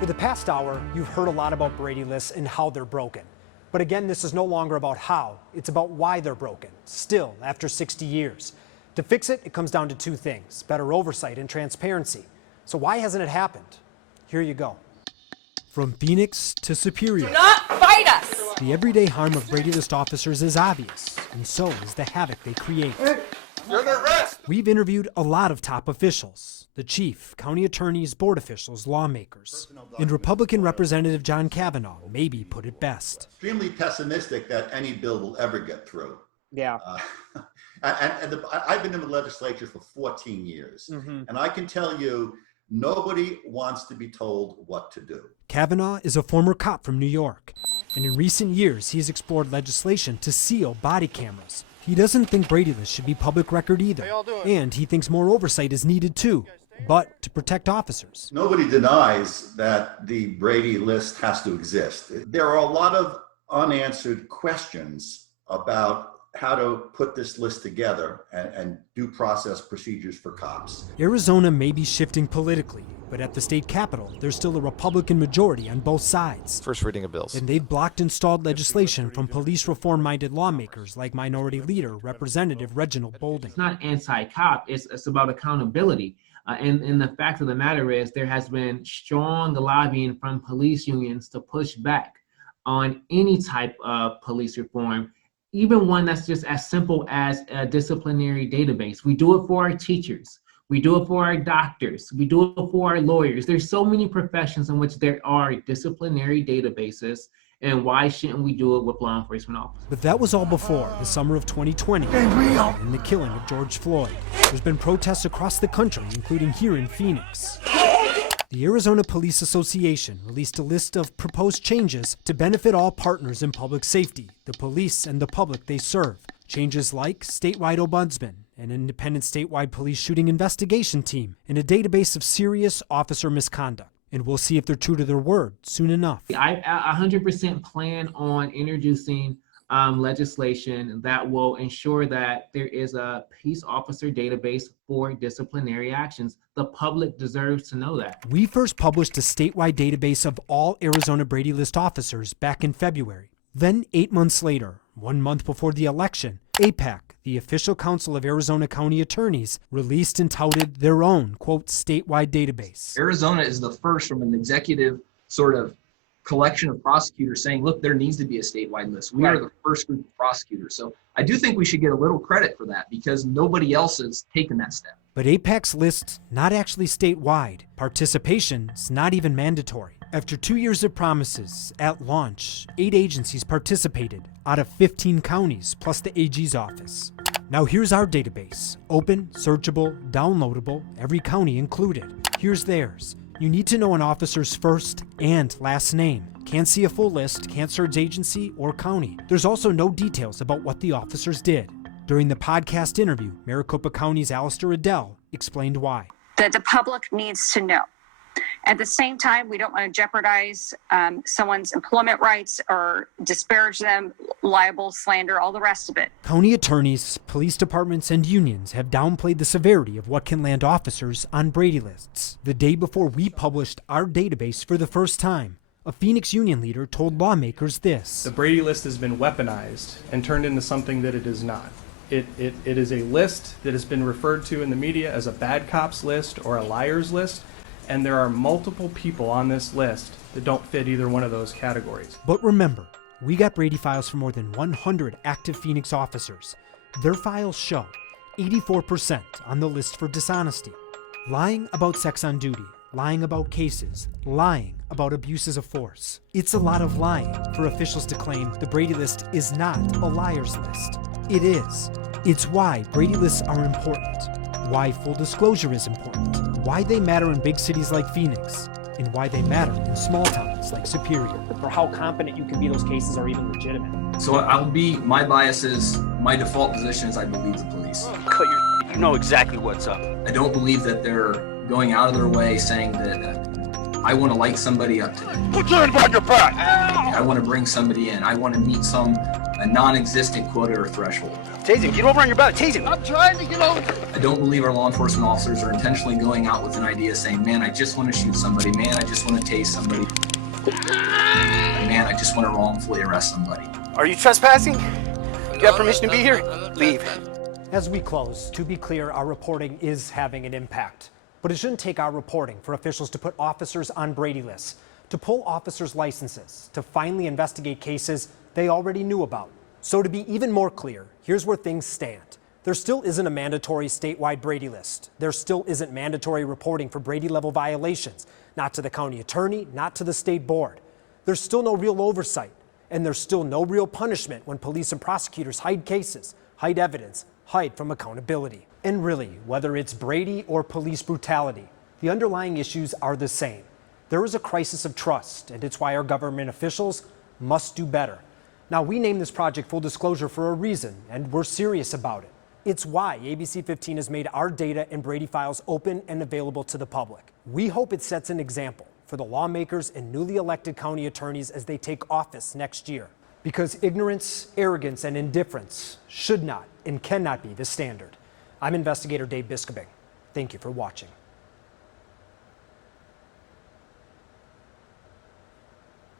For the past hour, you've heard a lot about Brady lists and how they're broken. But again, this is no longer about how, it's about why they're broken, still after 60 years. To fix it, it comes down to two things: better oversight and transparency. So why hasn't it happened? Here you go. From Phoenix to Superior. Do not fight us! The everyday harm of Brady list officers is obvious, and so is the havoc they create. You're under arrest! We've interviewed a lot of top officials: the chief, county attorneys, board officials, lawmakers. And Republican Representative John KAVANAGH maybe put it best. Extremely pessimistic that any bill will ever get through. Yeah. I've been in the legislature for 14 years, and I can tell you, nobody wants to be told what to do. KAVANAGH is a former cop from New York, and in recent years he's explored legislation to seal body cameras. He doesn't think Brady lists should be public record either, and he thinks more oversight is needed too, but to protect officers. Nobody denies that the Brady list has to exist. There are a lot of unanswered questions about how to put this list together and due process procedures for cops. Arizona may be shifting politically, but at the state capitol, there's still a Republican majority on both sides. First reading of bills. And they've blocked and stalled legislation from police reform-minded lawmakers like Minority Leader Representative Reginald Bolden. It's not anti-cop, it's about accountability. And the fact of the matter is there has been strong lobbying from police unions to push back on any type of police reform, even one that's just as simple as a disciplinary database. We do it for our teachers. We do it for our doctors. We do it for our lawyers. There's so many professions in which there are disciplinary databases, and why shouldn't we do it with law enforcement officers? But that was all before the summer of 2020 and the killing of George Floyd. There's been protests across the country, including here in Phoenix. The Arizona Police Association released a list of proposed changes to benefit all partners in public safety, the police and the public they serve. Changes like statewide ombudsman, an independent statewide police shooting investigation team, and a database of serious officer misconduct. And we'll see if they're true to their word soon enough. I 100% plan on introducing legislation that will ensure that there is a peace officer database for disciplinary actions. The public deserves to know that. We first published a statewide database of all Arizona Brady list officers back in February. Then 8 months later, 1 month before the election, APAC, the official council of Arizona county attorneys, released and touted their own, quote, statewide database. Arizona is the first from an executive sort of collection of prosecutors saying, look, there needs to be a statewide list. We are the first group of prosecutors. So I do think we should get a little credit for that because nobody else has taken that step. But APAC's list, not actually statewide. Participation's not even mandatory. After 2 years of promises, at launch, 8 agencies participated out of 15 counties, plus the AG's office. Now here's our database. Open, searchable, downloadable, every county included. Here's theirs. You need to know an officer's first and last name. Can't see a full list, can't search agency or county. There's also no details about what the officers did. During the podcast interview, Maricopa County's Alistair Adele explained why. That the public needs to know. At the same time, we don't want to jeopardize someone's employment rights or disparage them, libel, slander, all the rest of it. County attorneys, police departments, and unions have downplayed the severity of what can land officers on Brady lists. The day before we published our database for the first time, a Phoenix union leader told lawmakers this. The Brady list has been weaponized and turned into something that it is not. It is a list that has been referred to in the media as a bad cops list or a liars list. And there are multiple people on this list that don't fit either one of those categories. But remember, we got Brady files for more than 100 active Phoenix officers. Their files show 84% on the list for dishonesty, lying about sex on duty, lying about cases, lying about abuses of force. It's a lot of lying for officials to claim the Brady list is not a liar's list. It is. It's why Brady lists are important, why full disclosure is important, why they matter in big cities like Phoenix, and why they matter in small towns like Superior. For how confident you can be those cases are even legitimate. So my bias is, my default position is I believe the police. Cut your, you know exactly what's up. I don't believe that they're going out of their way saying that I want to light somebody up today. Put your hand behind your back! I want to bring somebody in. I want to meet some a non-existent quota or threshold. Tase him. Get over on your belly. Tase him. I'm trying to get over. I don't believe our law enforcement officers are intentionally going out with an idea saying, man, I just want to shoot somebody. Man, I just want to tase somebody. Man, I just want to wrongfully arrest somebody. Are you trespassing? You have permission to be here? Leave. As we close, to be clear, our reporting is having an impact. But it shouldn't take our reporting for officials to put officers on Brady lists, to pull officers' licenses, to finally investigate cases they already knew about. So to be even more clear, here's where things stand. There still isn't a mandatory statewide Brady list. There still isn't mandatory reporting for Brady-level violations, not to the county attorney, not to the state board. There's still no real oversight, and there's still no real punishment when police and prosecutors hide cases, hide evidence, hide from accountability. And really, whether it's Brady or police brutality, the underlying issues are the same. There is a crisis of trust, and it's why our government officials must do better. Now, we named this project Full Disclosure for a reason, and we're serious about it. It's why ABC 15 has made our data and Brady files open and available to the public. We hope it sets an example for the lawmakers and newly elected county attorneys as they take office next year. Because ignorance, arrogance, and indifference should not and cannot be the standard. I'm investigator Dave Biskobing. Thank you for watching.